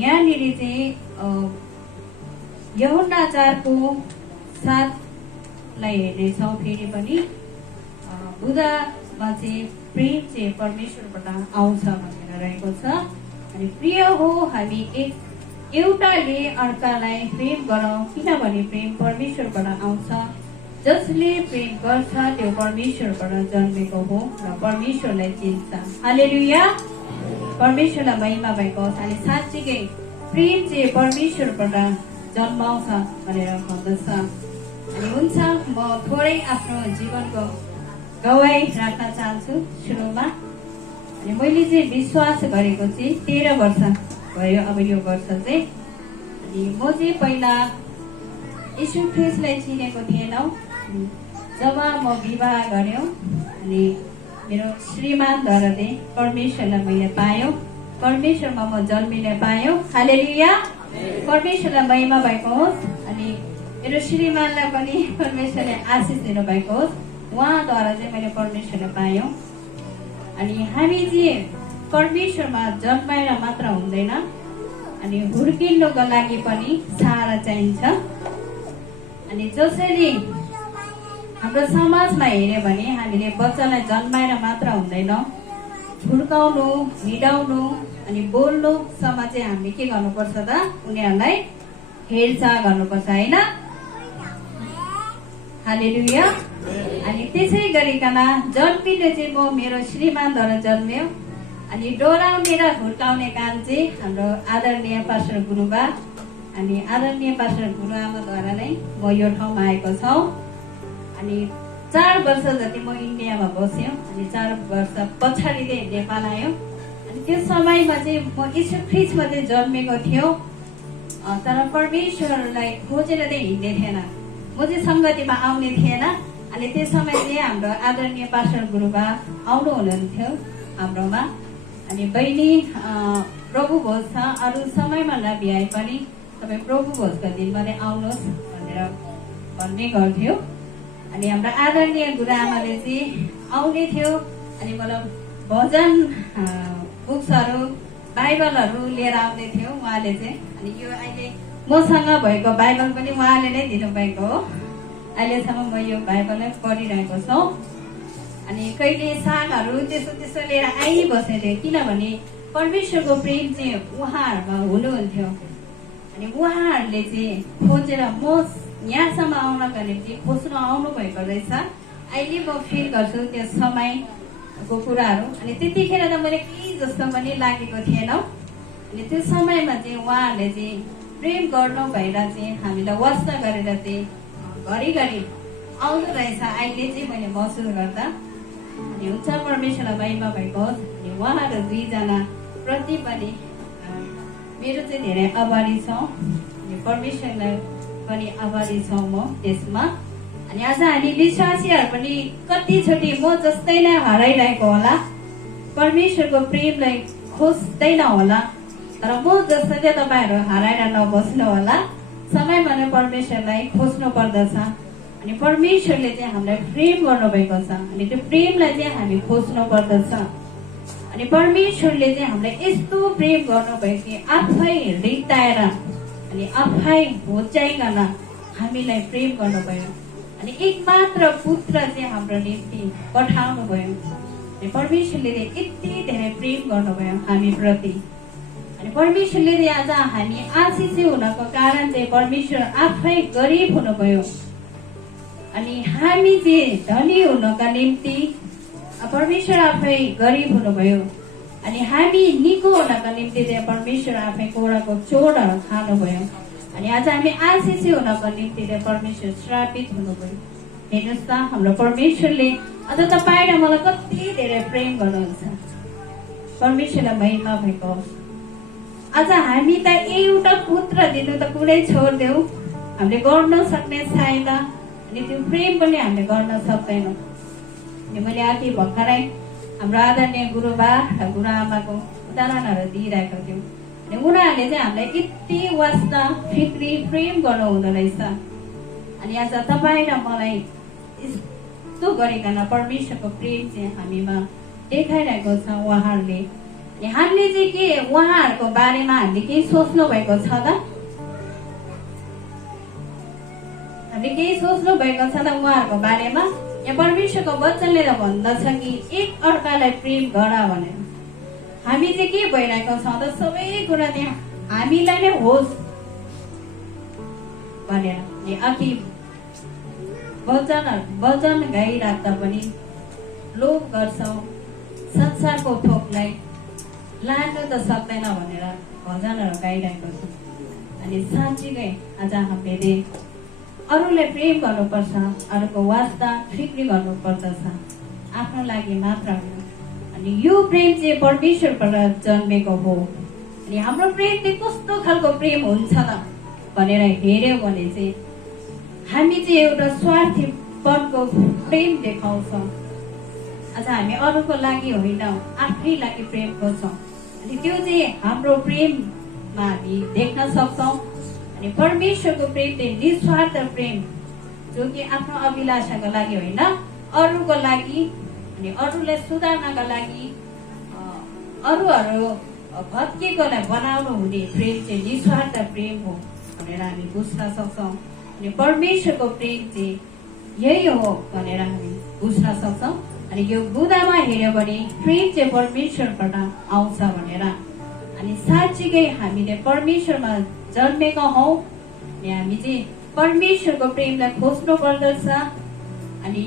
यहाँनिर चाहिँ यूहन्ना 4:7 हेर्नेछौँ। फेरि पनि बुधामा चाहिँ प्रेम चाहिँ परमेश्वरबाट आउँछ भनेर रहेको छ। अनि प्रिय हो हामी एउटाले अर्कालाई प्रेम गरौँ, किनभने प्रेम परमेश्वरबाट आउँछ। जसले प्रेम गर्छ त्यो परमेश्वरबाट जन्मेको हो र परमेश्वरलाई चिन्छ। हालेलुया, परमेश्वरलाई महिमा भएको होस्। अनि साँच्चीकै प्रेम चाहिँ परमेश्वरबाट जन्माउँछ भनेर भन्दछ। अनि हुन्छ, म थोरै आफ्नो जीवनको गवाई राख्न चाहन्छु सुरुमा। अनि मैले चाहिँ विश्वास गरेको चाहिँ 13 वर्ष भयो अब यो वर्ष चाहिँ। अनि म चाहिँ पहिला यीशु ख्रीष्टलाई चिनेको थिएनौ। जब म विवाह गर्यो अनि मेरो श्रीमानद्वारा चाहिँ परमेश्वरलाई मैले पायो, परमेश्वरमा म जन्मिन पायो। हालेलुया, परमेश्वरलाई महिमा भएको होस्। अनि मेरो श्रीमानलाई पनि परमेश्वरले आशिष दिनु भएको होस्। उहाँद्वारा चाहिँ मैले परमेश्वरलाई पायो। अनि हामी चाहिँ परमेश्वरमा जन्माएर मात्र हुँदैन, अनि हुर्किनुको लागि पनि सहारा चाहिन्छ। अनि जसरी हाम्रो समाजमा हेर्यो भने हामीले बच्चालाई जन्माएर मात्र हुँदैन, हुर्काउनु, हिँडाउनु अनि बोल्नुसम्म चाहिँ हामीले के गर्नुपर्छ त, उनीहरूलाई हेरचाह गर्नुपर्छ, होइन? हालेलुया। अनि त्यसै गरिकन जन्मिने चाहिँ म मेरो श्रीमानद्वारा जन्म्यो। अनि डोराउने र हुर्काउने काम चाहिँ हाम्रो आदरणीय पास्टर गुरुबा अनि आदरणीय पास्टर गुरुआमाद्वारा नै म यो ठाउँमा आएको छौँ। अनि 4 वर्ष जति म इन्डियामा बस्यो। अनि 4 वर्ष पछाडि चाहिँ नेपाल आयो। अनि त्यो समयमा चाहिँ म यीशु ख्रीष्टमा चाहिँ जन्मेको थियो, तर परमेश्वरलाई खोजेर चाहिँ हिँड्ने थिएन, म चाहिँ सङ्गतिमा आउने थिएन। अनि त्यो समय चाहिँ हाम्रो आदरणीय पास्टर गुरुबा आउनु हुनुहुन्थ्यो हाम्रोमा। अनि बहिनी प्रभु भोज छ, अरू समयमा नभ्याए पनि तपाईँ प्रभु भोजको दिनमा नै आउनुहोस् भनेर भन्ने गर्थ्यो। अनि हाम्रो आदरणीय गुरुआमाले चाहिँ आउने थियो। अनि मलाई भजन बुक्सहरू बाइबलहरू लिएर आउँदै थियो उहाँले चाहिँ। अनि यो अहिले मसँग भएको बाइबल पनि उहाँले नै दिनुभएको हो। अहिलेसम्म म यो बाइबलै पढिरहेको छु। अनि कहिले सागहरू त्यस्तो लिएर आइबस्ने थिएँ, किनभने परमेश्वरको प्रेम चाहिँ उहाँहरूमा हुनुहुन्थ्यो। अनि उहाँहरूले चाहिँ खोजेर म यहाँसम्म आउनको निम्ति खोज्न आउनु भएको रहेछ। अहिले म फिल गर्छु त्यो समयको कुराहरू। अनि त्यतिखेर त मैले केही जस्तो पनि लागेको थिएन। अनि त्यो समयमा चाहिँ उहाँहरूले चाहिँ प्रेम गर्नु भएर चाहिँ हामीलाई वास्ता गरेर चाहिँ घरिघरि आउँदो रहेछ अहिले चाहिँ मैले महसुस गर्दा। अनि हुन्छ, परमेश्वरलाई महिमा भएको होस्। अनि उहाँहरू दुईजना प्रति पनि मेरो चाहिँ धेरै आभारी छौँ। अनि परमेश्वरलाई पनि आभारी छौँ म त्यसमा। अनि आज हामी विश्वासीहरू पनि कतिचोटि म जस्तै नै हराइरहेको होला, परमेश्वरको प्रेमलाई खोज्दैन होला। तर म जस्तो चाहिँ तपाईँहरू हराएर नबस्नु होला। समयमा नै परमेश्वरलाई खोज्नु पर्दछ। अनि परमेश्वरले चाहिँ हामीलाई प्रेम गर्नुभएको छ। अनि त्यो प्रेमलाई चाहिँ हामी खोज्नु पर्दछ। अनि परमेश्वरले चाहिँ हामीलाई यस्तो प्रेम गर्नुभयो कि आफै रित्ताएर अनि आफै होच्याइकन हामीलाई प्रेम गर्नुभयो। अनि एकमात्र पुत्र चाहिँ हाम्रो निम्ति पठाउनु भयो। अनि परमेश्वरले यति धेरै प्रेम गर्नुभयो हामी प्रति। अनि परमेश्वरले आज हामी आशिषी हुनको कारण चाहिँ परमेश्वर आफै गरिब हुनुभयो। अनि हामी चाहिँ धनी हुनका निम्ति परमेश्वर आफै गरिब हुनुभयो। अनि हामी निको हुनका निम्ति चाहिँ परमेश्वर आफै कोडाको चोटहरू खानुभयो। अनि आज हामी आशिषी हुनको निम्ति चाहिँ परमेश्वर श्रापित हुनुभयो। हेर्नुहोस् त, हाम्रो परमेश्वरले अझ तपाईँ र मलाई कति धेरै प्रेम गर्नुहुन्छ। परमेश्वरलाई महिमा भएको होस्। आज हामी त एउटा पुत्र दिनु त कुरै छोडिदेऊ, हामीले गर्न सक्ने सायद। अनि त्यो प्रेम पनि हामीले गर्न सक्दैनौँ। अनि मैले अघि भर्खरै हाम्रो आदरणीय गुरुबा र गुरुआमाको उदाहरणहरू दिइरहेको थियौँ। अनि उनीहरूले चाहिँ हामीलाई यति वास्ता फिक्री प्रेम गर्नु हुँदो रहेछ। अनि आज तपाईँ र मलाई यस्तो गरिकन परमेश्वरको प्रेम चाहिँ हामीमा देखाइरहेको छ उहाँहरूले। हामीले चाहिँ के उहाँहरूको बारेमा हामीले केही सोच्नु भएको छ त? हामीले केही सोच्नु भएको छ त उहाँहरूको बारेमा? यहाँ परमेश्वरको वचनले त भन्दछ कि एक अर्कालाई प्रेम गर भनेर। हामी चाहिँ के भइरहेको छ त? सबै कुरा त्यहाँ हामीलाई नै होस् भनेर अघि वचन गाइराख्दा पनि लोभ गर्छौँ, संसारको थोकलाई लानु त सक्दैन भनेर भजनहरू गाइरहेको छ। अनि साँच्चीकै आज हामीले अरूलाई प्रेम गर्नुपर्छ, अरूको वास्ता फिक्री गर्नुपर्दछ, आफ्नो लागि मात्र होइन। अनि यो प्रेम चाहिँ परमेश्वरबाट जन्मेको हो। अनि हाम्रो प्रेम चाहिँ कस्तो खालको प्रेम हुन्छ त भनेर हेऱ्यौँ भने चाहिँ हामी चाहिँ एउटा स्वार्थीपनको प्रेम देखाउँछौँ। आज हामी अरूको लागि होइन, आफ्नै लागि प्रेम गर्छौँ। अनि त्यो चाहिँ हाम्रो प्रेममा हामी देख्न सक्छौँ। अनि परमेश्वरको प्रेम चाहिँ निस्वार्थ प्रेम, जो कि आफ्नो अभिलाषाको लागि होइन, अरूको लागि अनि अरूलाई सुधार्नका लागि, अरूहरू भत्केकोलाई बनाउनु हुने प्रेम चाहिँ निस्वार्थ प्रेम हो भनेर हामी बुझ्न सक्छौँ। अनि परमेश्वरको प्रेम चाहिँ यही हो भनेर हामी बुझ्न सक्छौँ। अनि यो बुदामा हेऱ्यो भने प्रेम चाहिँ परमेश्वरबाट आउँछ भनेर। अनि साँच्चीकै हामीले परमेश्वरमा जन्मेका हौँ। अनि हामी चाहिँ परमेश्वरको प्रेमलाई खोज्नु पर्दछ। अनि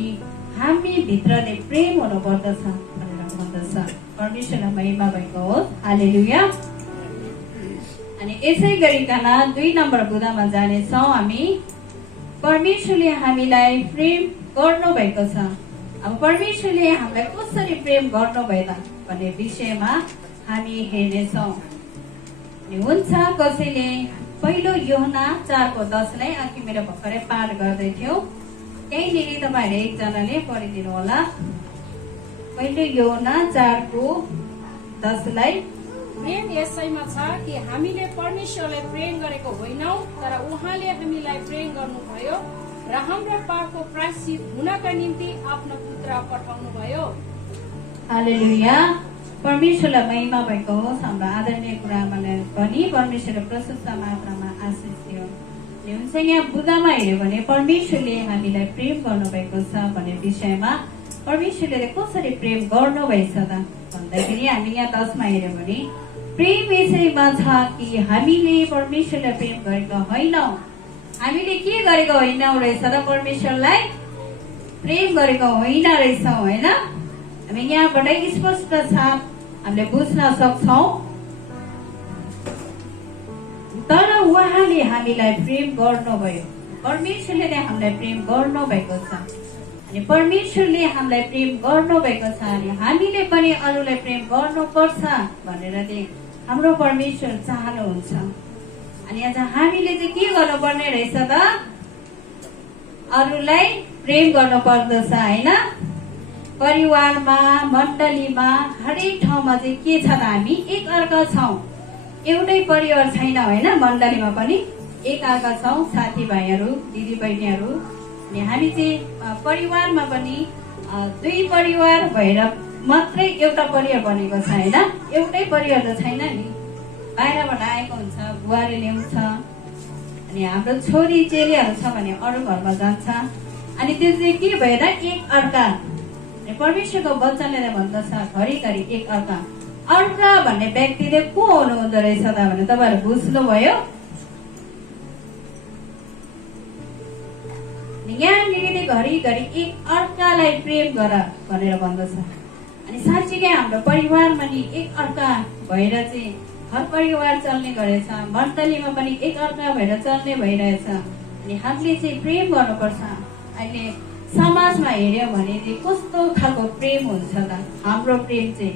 हामी भित्र चाहिँ प्रेम हुनु पर्दछ भनेर भन्दछ। परमेश्वरलाई महिमा भएको होस्। हालेलुया। अनि यसै गरिकन 2 नम्बर बुदामा जानेछौँ हामी। परमेश्वरले हामीलाई प्रेम गर्नु भएको छ। अब परमेश्वरले हामीलाई कसरी प्रेम गर्नु भयो त भन्ने विषयमा हामी हेर्नेछौँ। हुन्छ, कसैले पहिलो यूहन्ना 4:10 अघि मेरो भर्खरै पाठ गर्दै थियो, त्यहीँनिर तपाईँहरूले एकजनाले पढिदिनु होला। पहिलो यूहन्ना 4:10 प्रेम यसैमा छ कि हामीले परमेश्वरलाई प्रेम गरेको होइनौं, तर उहाँले हामीलाई प्रेम गर्नुभयो र हाम्रो पापको प्रायश्चित हुनका निम्ति आफ्नो पुत्र पठाउनु भयो। हालेलुया। परमेश्वरलाई महिमा भएको होस्। हाम्रो आदरणीय कुरामालाई पनि परमेश्वरले प्रशस्त मात्रामा आशिष दियो। हुन्छ, यहाँ बुदामा हेऱ्यो भने परमेश्वरले हामीलाई प्रेम गर्नुभएको छ भन्ने विषयमा परमेश्वरले कसरी प्रेम गर्नुभएछ त भन्दाखेरि हामी यहाँ 10 मा हेऱ्यो भने प्रेम यसैमा छ कि हामीले परमेश्वरलाई प्रेम गरेको होइनौं। हामीले के गरेको होइनौं रहेछ त? परमेश्वरलाई प्रेम गरेको होइन रहेछौँ, होइन? हामी यहाँबाट स्पष्ट छ, हामीले बुझ्न सक्छौँ। तर उहाँले हामीलाई प्रेम गर्नुभयो। परमेश्वरले हामीलाई प्रेम गर्नुभएको छ। अनि परमेश्वरले हामीलाई प्रेम गर्नुभएको छ अनि हामीले पनि अरूलाई प्रेम गर्नुपर्छ भनेर चाहिँ हाम्रो परमेश्वर चाहनुहुन्छ। अनि आज हामीले चाहिँ के गर्नुपर्ने रहेछ त? अरूलाई प्रेम गर्नुपर्दछ, होइन? परिवारमा, मण्डलीमा, हरेक ठाउँमा चाहिँ के छ त? हामी एक अर्का छौँ, एउटै परिवार छैन, होइन? मण्डलीमा पनि एक अर्का छौँ, साथीभाइहरू, दिदी बहिनीहरू। अनि हामी चाहिँ परिवारमा पनि 2 परिवार भएर मात्रै एउटा परिवार बनेको छ, होइन? एउटै परिवार त छैन नि। बाहिरबाट आएको हुन्छ, बुहारी ल्याउँछ, अनि हाम्रो छोरी चेलीहरू छ भने अरू घरमा जान्छ। अनि त्यो चाहिँ के भएर एक अर्का। परमेश्वरको वचनले भन्दछ घरिघरि एक अर्का। अर्का भन्ने व्यक्तिले को हुनुहुँदो रहेछ त भने तपाईँहरू बुझ्नुभयो? यहाँनिर घरिघरि एक अर्कालाई प्रेम गर भनेर भन्दछ। अनि साँच्चीकै हाम्रो परिवारमा नि एक अर्का भएर चाहिँ घर परिवार चल्ने गरेछ, मण्डलीमा पनि एक अर्का भएर चल्ने भइरहेछ। अनि हामीले चाहिँ प्रेम गर्नुपर्छ। अहिले समाजमा हेऱ्यौँ भने चाहिँ कस्तो खालको प्रेम हुन्छ त? हाम्रो प्रेम चाहिँ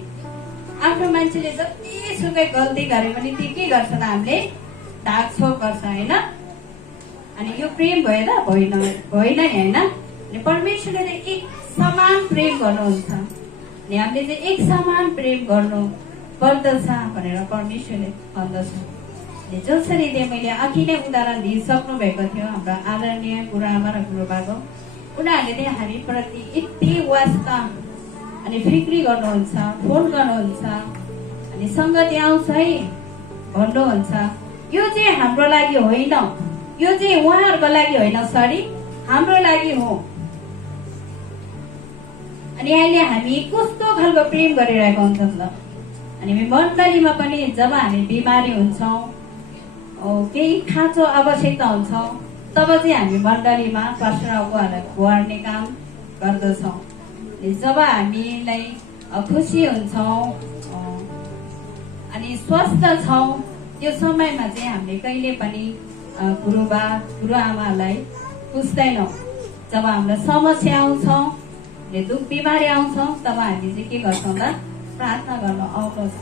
आफ्नो मान्छेले जतिसुकै गल्ती गरे पनि त्यो के गर्छ त? हामीले ढाकछोप गर्छ, होइन? अनि यो प्रेम भयो त? होइन नि, होइन? अनि परमेश्वरले चाहिँ एक समान प्रेम गर्नुहुन्छ। अनि हामीले चाहिँ एक समान प्रेम गर्नु पर्दछ भनेर परमेश्वरले भन्दछ। अनि जसरी चाहिँ मैले अघि नै उदाहरण दिइसक्नु भएको थियो हाम्रो आदरणीय गुरुआमा र गुरुबाको, उनीहरूले चाहिँ हामी प्रति यति वास्ता अनि फिक्री गर्नुहुन्छ, फोन गर्नुहुन्छ, अनि सङ्गति आउँछ है भन्नुहुन्छ, यो चाहिँ हाम्रो लागि होइन, यो चाहिँ उहाँहरूको लागि होइन, सरी हाम्रो लागि हो। अनि अहिले हामी कस्तो खालको प्रेम गरिरहेको हुन्छौँ त। अनि मण्डलीमा पनि जब हामी बिमारी हुन्छौँ, केही खाँचो आवश्यकता हुन्छ, तब चाहिँ हामी मण्डलीमा पास्टर अगुवाहरूलाई गुहार्ने काम गर्दछौँ। जब हामीलाई खुसी हुन्छौँ अनि स्वस्थ छौँ, त्यो समयमा चाहिँ हामीले कहिले पनि गुरुबा गुरुआमालाई पुज्दैनौँ। जब हाम्रो समस्या आउँछ, दुख बिमारी आउँछ, तब हामी चाहिँ के गर्छौँ त, प्रार्थना गर्न आउनुहोस्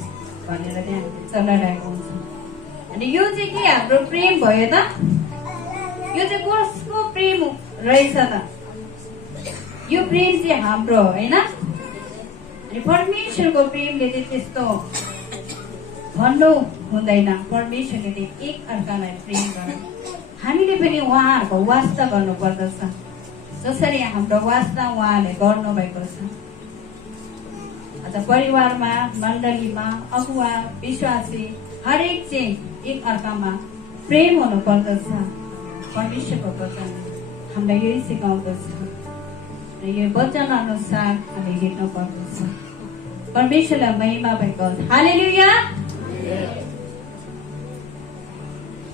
भनेर चाहिँ हामीले चलाइरहेको हुन्छौँ। अनि यो चाहिँ के हाम्रो प्रेम भयो त? यो चाहिँ कसको प्रेम रहेछ त? यो प्रेम चाहिँ हाम्रो होइन। अनि परमेश्वरको प्रेमले चाहिँ त्यस्तो भन्नु हुँदैन। परमेश्वरले चाहिँ एक अर्कालाई प्रेम गर्नु, हामीले पनि उहाँहरूको वास्ता गर्नु पर्दछ, जसरी हाम्रो वास्ता उहाँले गर्नुभएको छ। अझ परिवारमा, मण्डलीमा, अगुवा, विश्वासी हरेक चाहिँ एक अर्कामा प्रेम हुनु पर्दछ। परमेश्वरको वचन हामीलाई यही सिकाउँदछ र यो वचन अनुसार हामी हिँड्नु पर्दछ। परमेश्वरलाई महिमा भएको होस्। हालेलुया।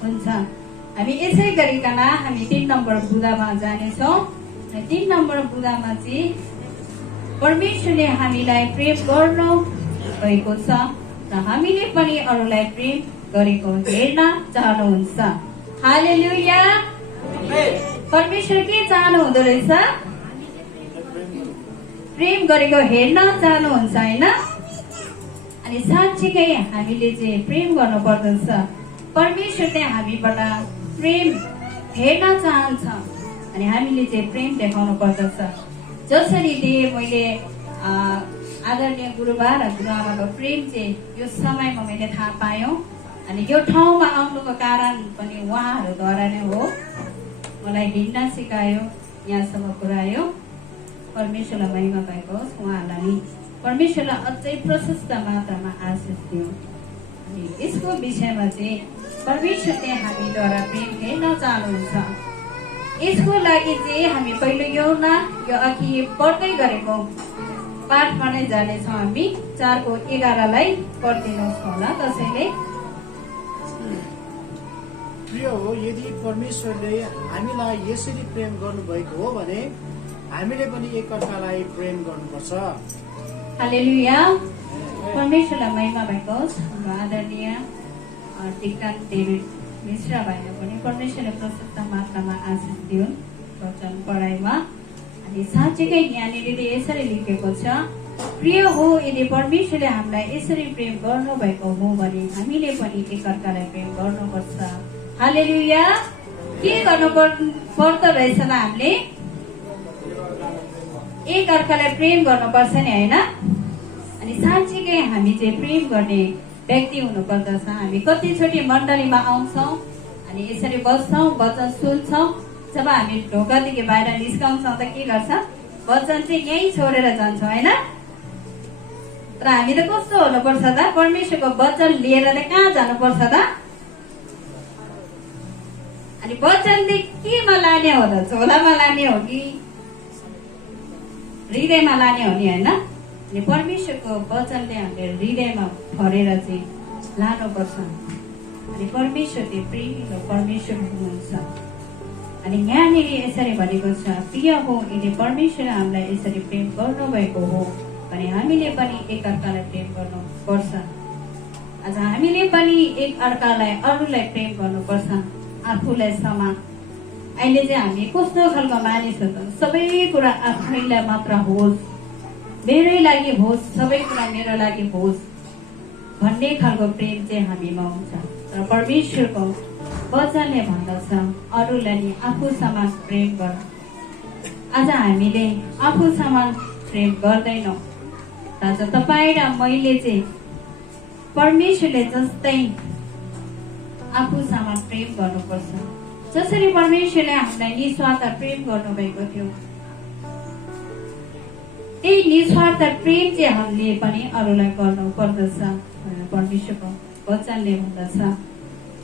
हुन्छ, हामी यसै गरिकन हामी 3 नम्बर बुदामा जानेछौँ। 3 नम्बर बुदामा चाहिँ परमेश्वरले हामीलाई प्रेम गर्नु भएको छ र हामीले पनि अरूलाई प्रेम गरेको हेर्न चाहनुहुन्छ। हालेलुया। परमेश्वर के चाहनु हुँदो रहेछ? प्रेम गरेको हेर्न चाहनुहुन्छ होइन। अनि साँच्चीकै हामीले चाहिँ प्रेम गर्नु पर्दछ। परमेश्वरले हामीबाट प्रेम हेर्न चाहन्छ अनि हामीले चाहिँ प्रेम देखाउनु पर्दछ। जसरी मैले आदरणीय गुरुबा र गुरुआमाको प्रेम चाहिँ यो समयमा मैले थाहा पाएँ। अनि यो ठाउँमा आउनुको कारण पनि उहाँहरूद्वारा नै हो। मलाई हिँड्न सिकायो, यहाँसम्म पुर्यायो। परमेश्वरलाई महिमा भएको होस्। उहाँहरूलाई परमेश्वरलाई अझै प्रशस्त मात्रामा आशिष दियो। अनि यसको विषयमा चाहिँ परमेश्वरले हामीद्वारा प्रेम हेर्न चाहनुहुन्छ। यसको लागि चाहिँ हामी पहिलो यो अघि पढ्दै गरेको पाठमा नै जानेछौँ। हामी 4:11 पढिदिनुहोस् होला कसैले। प्रिय हो, यदि परमेश्वरले हामीलाई यसरी प्रेम गर्नुभएको हो भने हामीले पनि एकअर्कालाई प्रेम गर्नुपर्छ। हालेलुया। परमेश्वरलाई महिमा भएको होस्। हाम्रो आदरणीय टिकन डेभिड मिश्र भाइले पनि परमेश्वरले प्रशस्त मात्रामा आशिष दियो वचन पढाइमा। अनि साँच्चीकै यहाँनिर यसरी लेखेको छ, प्रिय हो, यदि परमेश्वरले हामीलाई यसरी प्रेम गर्नुभएको हो भने हामीले पनि एकअर्कालाई प्रेम गर्नुपर्छ। हालेलुया। के गर्नु पर्दो रहेछ त? हामीले एक अर्कालाई प्रेम गर्नुपर्छ नि होइन। अनि साँच्चीकै हामी चाहिँ प्रेम गर्ने व्यक्ति हुनु पर्दछ। हामी कतिचोटि मण्डलीमा आउँछौँ अनि यसरी बस्छौँ, वचन सुन्छौँ। जब हामी ढोकादेखि बाहिर निस्काउँछौँ त के गर्छ? वचन चाहिँ यहीँ छोडेर जान्छौँ होइन। तर हामी त कस्तो हुनुपर्छ त? परमेश्वरको वचन लिएर त कहाँ जानुपर्छ त? अनि वचनले केमा लाने हो त? झोलामा लाने हो कि हृदयमा लाने हो नि होइन। अनि परमेश्वरको वचनले हामीले हृदयमा भरेर चाहिँ लानुपर्छ। अनि परमेश्वरले प्रेमिलो परमेश्वर हुनुहुन्छ। अनि यहाँनिर यसरी भनेको छ, प्रिय हो, यदि परमेश्वरले हामीलाई यसरी प्रेम गर्नुभएको हो भने हामीले पनि एकअर्कालाई प्रेम गर्नुपर्छ। आज हामीले पनि एकअर्कालाई अरूलाई प्रेम गर्नुपर्छ, आफूलाई समान। अहिले चाहिँ हामी कस्तो खालको मानिस हो त? सबै कुरा आफैलाई मात्र होस्, मेरै लागि होस्, सबै कुरा मेरो लागि होस् भन्ने खालको प्रेम चाहिँ हामीमा हुन्छ। र परमेश्वरको वचनले भन्दछ अरूलाई नि आफू समान प्रेम गर। आज हामीले आफू समान प्रेम गर्दैनौँ। आज तपाईँ र मैले चाहिँ परमेश्वरले जस्तै आफू समान प्रेम गर्नुपर्छ। जसरी परमेश्वरले हामीलाई निस्वार्थ प्रेम गर्नुभएको थियो। त्यही निस्वार्थ प्रेम चाहिँ हामीले पनि अरूलाई गर्नु पर्दछ भनेर परमेश्वरको वचनले भन्दछ।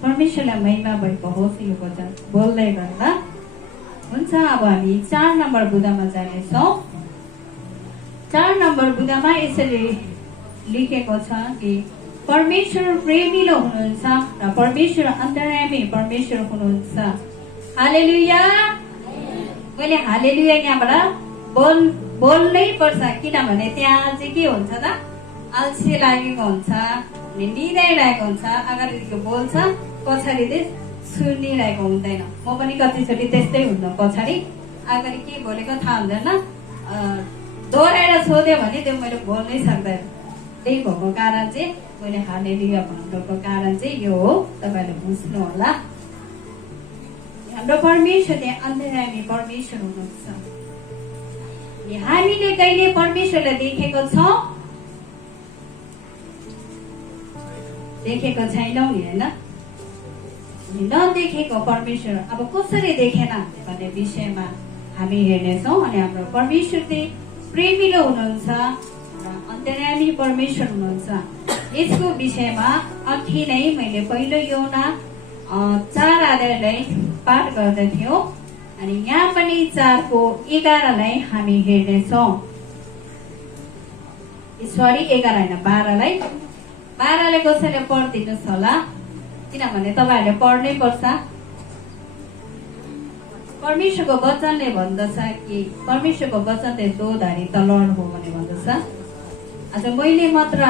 परमेश्वरलाई महिमा भएको होस् यो वचन बोल्दै गर्दा हुन्छ। अब हामी 4 नम्बर बुँदामा जानेछौँ। 4 नम्बर बुँदामा यसरी लेखेको छ कि परमेश्वर प्रेमिलो हुनुहुन्छ र परमेश्वर अन्तर्यामी परमेश्वर हुनुहुन्छ। हालेलुया। मैले हालेलुया यहाँबाट बोल्नै पर्छ, किनभने त्यहाँ चाहिँ के हुन्छ त, अल्छी लागेको हुन्छ, निदाइरहेको हुन्छ, अगाडिदेखि बोल्छ, पछाडि चाहिँ सुनिरहेको हुँदैन। म पनि कतिचोटि त्यस्तै हुन्न, पछाडि अगाडि के बोलेको थाहा हुँदैन, दोहोऱ्याएर सोध्यो भने त्यो मैले बोल्नै सक्दैन। त्यही भएको कारण चाहिँ मैले हालेलुया भन्नुको कारण चाहिँ यो हो, तपाईँले बुझ्नु होला। हाम्रो परमेश्वर चाहिँ अन्तर्यामी परमेश्वर हुनुहुन्छ। हामीले कहिले परमेश्वरलाई देखेको छौँ? देखेको छैनौँ नि, होइन? नदेखेको परमेश्वर अब कसरी देखेन भन्ने विषयमा हामी हेर्नेछौँ। अनि हाम्रो परमेश्वर चाहिँ प्रेमिलो हुनुहुन्छ र अन्तर्यामी परमेश्वर हुनुहुन्छ। यसको विषयमा अघि नै मैले पहिलो यूहन्ना 4 अध्यायलाई पाठ गर्दथ्यौँ। अनि यहाँ पनि 4:11लाई हामी हेर्नेछौँ। सरी 11 होइन, 12लाई। 12लाई कसैले पढिदिनुहोस् होला, किनभने तपाईँहरूले पढ्नै पर्छ। परमेश्वरको वचनले भन्दछ कि परमेश्वरको वचन चाहिँ दोधारी तलवार हो भने भन्दछ। आज मैले मात्र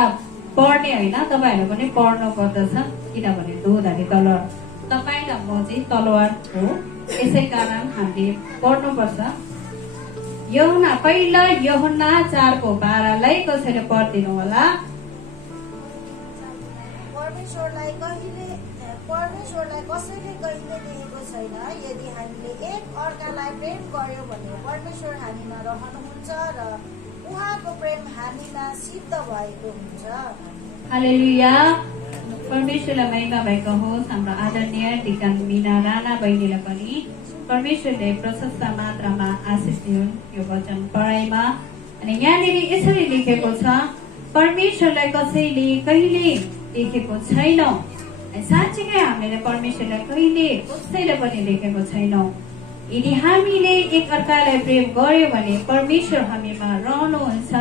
पढ्ने होइन, तपाईँहरूले पनि पढ्नु पर्दछ, किनभने दोधारी तलवार तपाईँ र म चाहिँ तलवार हो। यसै कारण हामीले पढ्नुपर्छ। पहिला यूहन्ना 4:12लाई कसैले पढिदिनु होला। परमेश्वरलाई कसैले कहिले देखेको छैन। यदि हामीले एक अर्कालाई प्रेम गर्यो भने परमेश्वर हामीमा रहनुहुन्छ र उहाँको प्रेम हामीमा सिद्ध भएको हुन्छ। हालेलुया। परमेश्वरलाई महिमा भएको होस्। हाम्रो आदरणीय डिकन मिना राणा बहिनीलाई पनि परमेश्वरले प्रशस्त मात्रामा आशिष दिउन् यो वचन पढाइमा। अनि यहाँनिर यसरी लेखेको छ, परमेश्वरलाई कसैले कहिले देखेको छैनौँ। साँच्चीकै हामीले परमेश्वरलाई कहिले कसैले पनि देखेको छैनौँ। यदि हामीले एक अर्कालाई प्रेम गर्यो भने परमेश्वर हामीमा रहनुहुन्छ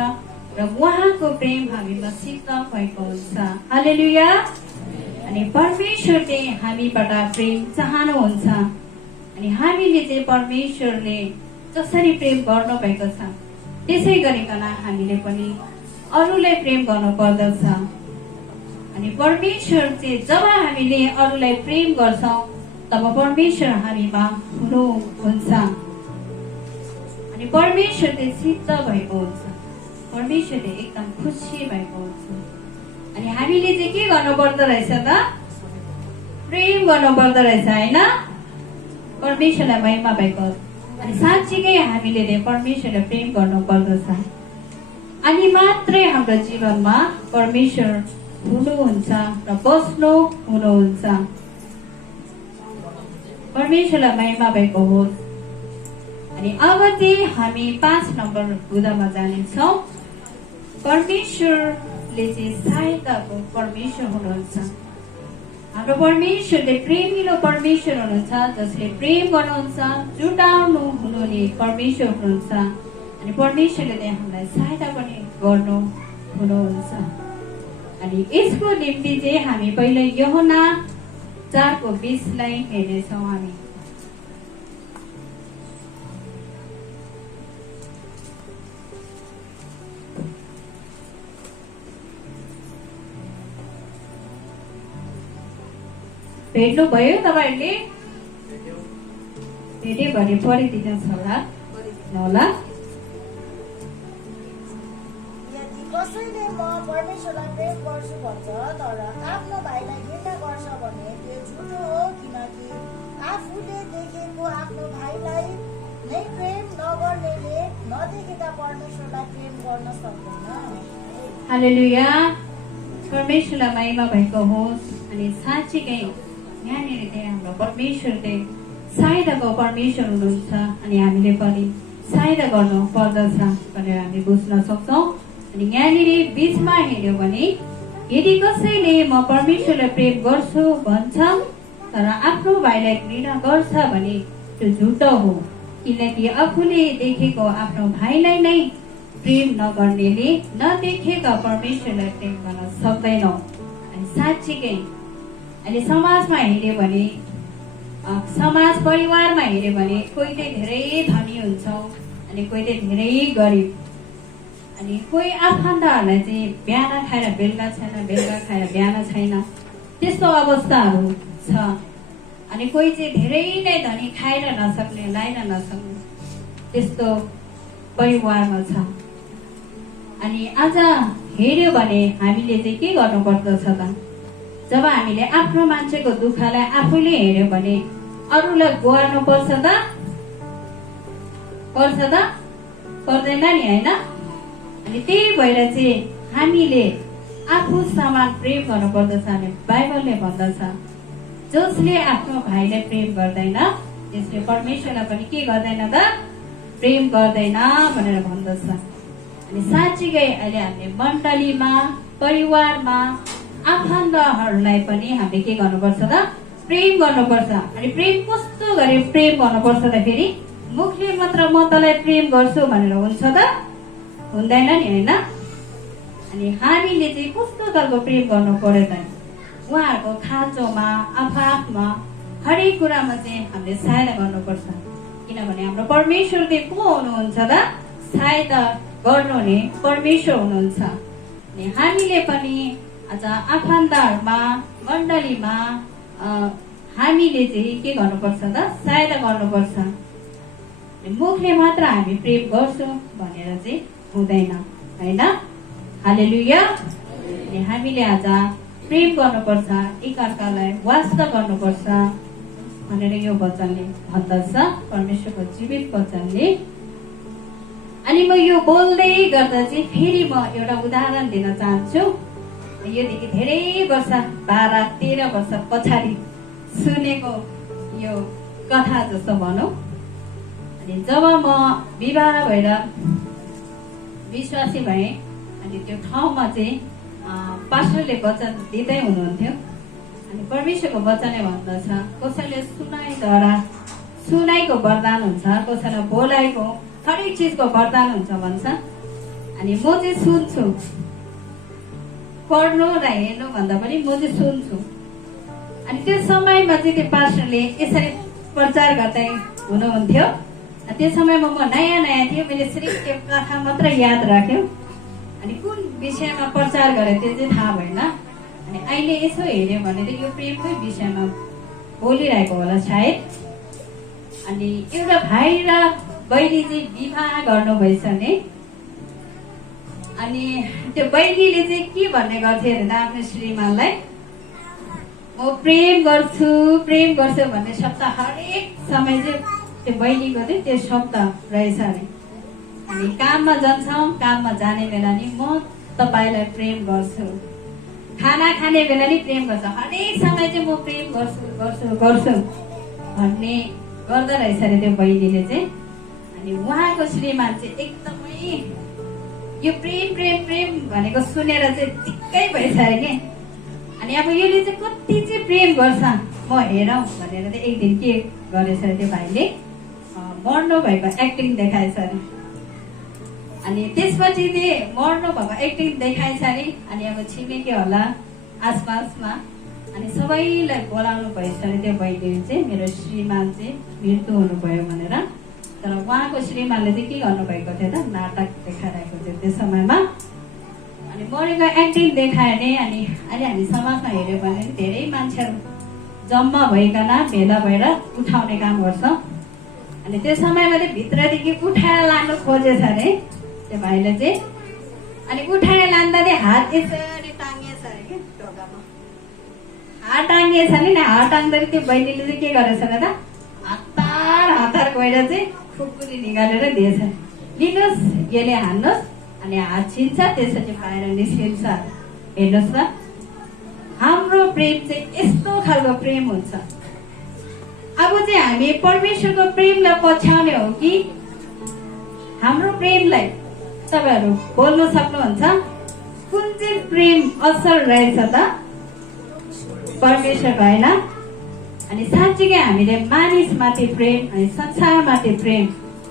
र उहाँको प्रेम हामीमा सिद्ध भएको हुन्छ। हालेलुया। अनि परमेश्वर चाहिँ हामीबाट प्रेम चाहनुहुन्छ। अनि हामीले चाहिँ परमेश्वरले जसरी प्रेम गर्नु भएको छ त्यसै गरिकन हामीले पनि अरूलाई प्रेम गर्नु पर्दछ। अनि परमेश्वर चाहिँ जब हामीले अरूलाई प्रेम गर्छौँ तब परमेश्वर हामीमा हुनुहुन्छ। अनि परमेश्वर चाहिँ सिद्ध भएको हुन्छ, परमेश्वरले एकदम खुसी भएको हुन्छ। अनि हामीले चाहिँ के गर्नु पर्दो रहेछ त? प्रेम गर्नु पर्दो रहेछ, होइन? परमेश्वरलाई महिमा भएको। अनि साँच्चीकै हामीले परमेश्वरलाई प्रेम गर्नु पर्दछ। अनि मात्रै हाम्रो जीवनमा परमेश्वर हुनुहुन्छ र बस्नु हुनुहुन्छ। परमेश्वरलाई महिमा भएको होस्। अनि अब चाहिँ हामी 5 नम्बर बुँदामा जानेछौँ। परमेश्वरले चाहिँ सहायताको परमेश्वर हुनुहुन्छ। हाम्रो परमेश्वरले प्रेमिलो परमेश्वर हुनुहुन्छ, जसले प्रेम गर्नुहुन्छ, जुटाउनु हुनुहुने परमेश्वर हुनुहुन्छ। अनि परमेश्वरले चाहिँ हामीलाई सहायता पनि गर्नु हुनुहुन्छ। अनि यसको निम्ति चाहिँ हामी पहिला यूहन्ना 4:20लाई हेर्नेछौँ। हामी भेट्नुभयो? तपाईँहरूले भेट्यो भने पढिदिनुहोस् होला। यदि कसैले म परमेश्वरलाई प्रेम गर्छु भन्छ तर आफ्नो भाइलाई घृणा गर्छ भने त्यो झुटो हो, किनकि आफूले देखेको आफ्नो भाइलाई नै प्रेम नगर्नेले नदेखेका परमेश्वरलाई प्रेम गर्न सक्दैन। हालेलुया। परमेश्वरलाई महिमा भएको होस्। अनि साँच्चीकै यहाँनिर चाहिँ हाम्रो परमेश्वर चाहिँ सहायताको परमेश्वर हुनुहुन्छ। अनि हामीले पनि सहायता गर्नु पर्दछ भनेर हामी बुझ्न सक्छौँ। अनि यहाँनिर बिचमा हेऱ्यो भने यदि कसैले म परमेश्वरलाई प्रेम गर्छु भन्छ तर आफ्नो भाइलाई घृणा गर्छ भने त्यो झुटो हो, किनकि आफूले देखेको आफ्नो भाइलाई नै प्रेम नगर्नेले नदेखेका परमेश्वरलाई प्रेम गर्न सक्दैनौ। अनि साँच्चीकै अहिले समाजमा हेऱ्यो भने समाज परिवारमा हेऱ्यो भने कोही चाहिँ धेरै धनी हुन्छ अनि कोही चाहिँ धेरै गरिब, अनि कोही आफन्तहरूलाई चाहिँ बिहान खाएर बेलुका छैन, बेलुका खाएर बिहान छैन, त्यस्तो अवस्थाहरू छ। अनि कोही चाहिँ धेरै नै धनी, खाएर नसक्ने, लाइन नसक्ने, त्यस्तो परिवारमा छ। अनि आज हेऱ्यो भने हामीले चाहिँ के गर्नुपर्दछ त? जब हामीले आफ्नो मान्छेको दुःखलाई आफूले हेऱ्यो भने अरूलाई गुहार्नु पर्छ त? पर्छ त? पर्दैन नि, होइन? अनि त्यही भएर चाहिँ हामीले आफू समान प्रेम गर्नुपर्दछ। हामी बाइबलले भन्दछ जसले आफ्नो भाइलाई प्रेम गर्दैन त्यसले परमेश्वरलाई पनि के गर्दैन त? प्रेम गर्दैन भनेर भन्दछ। अनि साँच्चीकै अहिले हामीले मण्डलीमा, परिवारमा, आफन्तहरूलाई पनि हामीले के गर्नुपर्छ त? प्रेम गर्नुपर्छ। अनि प्रेम कस्तो गरी प्रेम गर्नुपर्छ त? फेरि मुखले मात्र म तँलाई प्रेम गर्छु भनेर हुन्छ त? हुँदैन नि, होइन? अनि हामीले चाहिँ कस्तो खालको प्रेम गर्नु पर्यो त? उहाँहरूको खाँचोमा, आफआफमा, हरेक कुरामा चाहिँ हामीले सहायता गर्नुपर्छ। किनभने हाम्रो परमेश्वर चाहिँ को हुनुहुन्छ त? सहायता गर्नुहुने परमेश्वर हुनुहुन्छ। अनि हामीले पनि आज आफन्तहरूमा, मण्डलीमा हामीले चाहिँ के गर्नुपर्छ त? सहायता गर्नुपर्छ। मुखले मात्र हामी प्रेम गर्छौँ भनेर चाहिँ हुँदैन, होइन? हालेलुया। अनि हामीले आज प्रेम गर्नुपर्छ, एकअर्कालाई वास्ता गर्नुपर्छ भनेर यो वचनले भन्दछ, परमेश्वरको जीवित वचनले। अनि म यो बोल्दै गर्दा चाहिँ फेरि म एउटा उदाहरण दिन चाहन्छु। योदेखि धेरै वर्ष, 12-13 वर्ष पछाडि सुनेको यो कथा जस्तो भनौँ। अनि जब म विवाह भएर विश्वासी भएँ अनि त्यो ठाउँमा चाहिँ पास्टरले वचन दिँदै हुनुहुन्थ्यो। अनि परमेश्वरको वचनले भन्दछ कसैले सुनाइद्वारा सुनाइको वरदान हुन्छ, कसैलाई बोलाइको हरेक चिजको वरदान हुन्छ भन्छ। अनि म चाहिँ सुन्छु, पढ्नु र हेर्नु भन्दा पनि म चाहिँ सुन्छु। अनि त्यो समयमा चाहिँ त्यो पास्टरले यसरी प्रचार गर्दै हुनुहुन्थ्यो। त्यो समयमा म नयाँ नयाँ थियो, मैले सिर्फ त्यो कथा मात्र याद राख्यो। अनि कुन विषयमा प्रचार गरेँ त्यो चाहिँ थाहा भएन। अनि अहिले यसो हेऱ्यो भने त यो प्रेमकै विषयमा बोलिरहेको होला सायद। अनि एउटा भाइ र बहिनी चाहिँ विवाह गर्नुभएछ नि। अनि त्यो बहिनीले चाहिँ के भन्ने गर्थ्यो अरे आफ्नो श्रीमानलाई, म प्रेम गर्छु भन्ने शब्द हरेक समय चाहिँ त्यो बहिनीको चाहिँ त्यो शब्द रहेछ अरे। अनि काममा जान्छौँ, काममा जाने बेला नि म तपाईँलाई प्रेम गर्छु, खाना खाने बेला नि प्रेम गर्छ, हरेक समय चाहिँ म प्रेम गर्छु भन्ने गर्दो रहेछ अरे त्यो बहिनीले चाहिँ। अनि उहाँको श्रीमान चाहिँ एकदमै यो प्रेम भनेको सुनेर चाहिँ ठिक्कै भएछ अरे के। अनि अब यसले चाहिँ कति चाहिँ प्रेम गर्छ म हेरौँ भनेर चाहिँ एक दिन के गरेछ अरे त्यो भाइले, मर्नु भएको एक्टिङ देखाएछ अरे। अनि त्यसपछि चाहिँ मर्नु भएको एक्टिङ देखाएछ अरे। अनि अब छिमेकीहरूलाई आसपासमा अनि सबैलाई बोलाउनु भएछ अरे त्यो बहिनीले चाहिँ मेरो श्रीमान चाहिँ मृत्यु हुनुभयो भनेर। तर उहाँको श्रीमानले चाहिँ के गर्नुभएको थियो त, नाटक देखाइरहेको थियो त्यो समयमा। अनि मरेको एक्टिङ देखायो नि। अनि अहिले हामी समाजमा हेऱ्यो भने धेरै मान्छेहरू जम्मा भइकन भेला भएर उठाउने काम गर्छ। अनि त्यो समयमा चाहिँ भित्रदेखि उठाएर लानु खोजेछ अरे त्यो भाइले चाहिँ। अनि उठाएर लाँदा चाहिँ हात यसरी टाँगिएछ अरे कि ढोकामा, हात टाँगिएछ नि। हात टाँग्दाखेरि त्यो बहिनीले चाहिँ के गरेछ अरे त, हतार गएर चाहिँ खुकुरी निकालेर दिएछ, लिनुहोस् यसले हान्नुहोस्। अनि हात छिन्छ, त्यसपछि बाहिर निस्किन्छ। हेर्नुहोस् न, हाम्रो प्रेम चाहिँ यस्तो खालको प्रेम हुन्छ। अब चाहिँ हामी परमेश्वरको प्रेमलाई पछ्याउने हो कि हाम्रो प्रेमलाई तपाईँहरू बोल्न सक्नुहुन्छ? कुन चाहिँ प्रेम असल रहेछ त? परमेश्वरको होइन। अनि साँच्चीकै हामीले मानिसमाथि प्रेम अनि संसारमाथि प्रेम,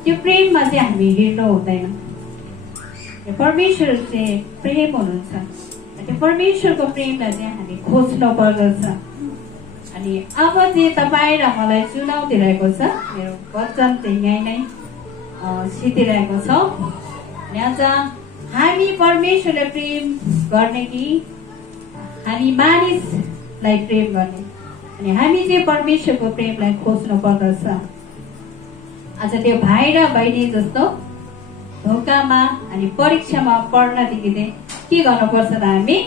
त्यो प्रेममा चाहिँ हामी हिँड्नु हुँदैन। परमेश्वर चाहिँ प्रेम हुनुहुन्छ। त्यो परमेश्वरको प्रेमलाई चाहिँ हामी खोज्नु पर्दछ। अनि अब चाहिँ तपाईँ र मलाई चुनाव दिइरहेको छ। मेरो वचन चाहिँ यहीँ नै सिद्धिरहेको छ। अनि अझ हामी परमेश्वरलाई प्रेम गर्ने कि हामी मानिसलाई प्रेम गर्ने? अनि हामी चाहिँ परमेश्वरको प्रेमलाई खोज्नु पर्दछ। आज त्यो भाइ र बहिनी जस्तो धोकामा अनि परीक्षामा पढ्नदेखि चाहिँ के गर्नुपर्छ त? हामी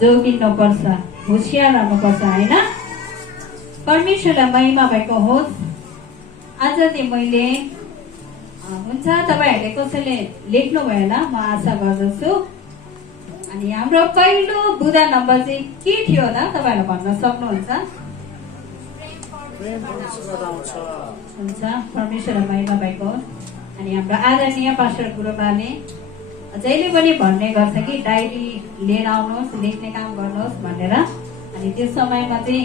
जोगिनु पर्छ, होसियार रहनुपर्छ होइन। परमेश्वरलाई महिमा भएको होस्। आज चाहिँ मैले हुन्छ तपाईँहरूले कसैले लेख्नु भयो होला, म आशा गर्दछु। अनि हाम्रो पहिलो बुधा नम्बर चाहिँ के थियो त? तपाईँहरूले भन्न सक्नुहुन्छ? हुन्छ, परमेश्वरलाई महिमा भएको होस्। अनि हाम्रो आदरणीय पास्टर गुरुबाले जहिले पनि भन्ने गर्छ कि डायरी लिएर आउनुहोस्, लेख्ने काम गर्नुहोस् भनेर। अनि त्यो समयमा चाहिँ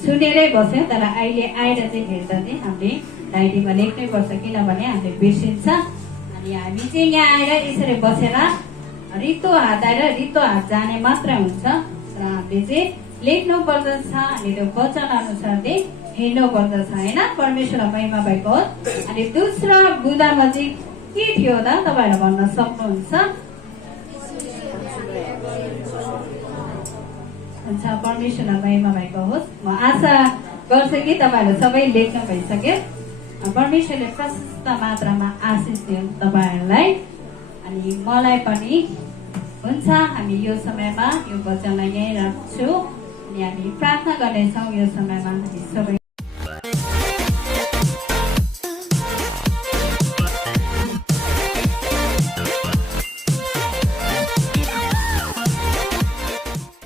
सुनेरै बस्यो, तर अहिले आएर चाहिँ हेर्दा चाहिँ हामीले डायरीमा लेख्नै पर्छ, किनभने हामीले बिर्सिन्छ। अनि हामी चाहिँ यहाँ आएर यसरी बसेर रित्तो हात आएर रित्तो हात जाने मात्र हुन्छ, र हामीले चाहिँ लेख्नु पर्दछ। अनि त्यो वचन अनुसार चाहिँ हिँड्नु पर्दछ होइन। परमेश्वरलाई महिमा भएको होस्। अनि दोस्रो बुधामा चाहिँ के थियो त? तपाईँहरू भन्न सक्नुहुन्छ? हुन्छ, परमेश्वरलाई महिमा भएको होस्। म आशा गर्छु कि तपाईँहरू सबै लेख्न भइसक्यो। परमेश्वरले प्रशस्त मात्रामा आशिष दिउन् तपाईँहरूलाई। अनि मलाई पनि हुन्छ। हामी यो समयमा यो वचनलाई यहीँ राख्छु अनि हामी प्रार्थना गर्नेछौँ। यो समयमा हामी सबै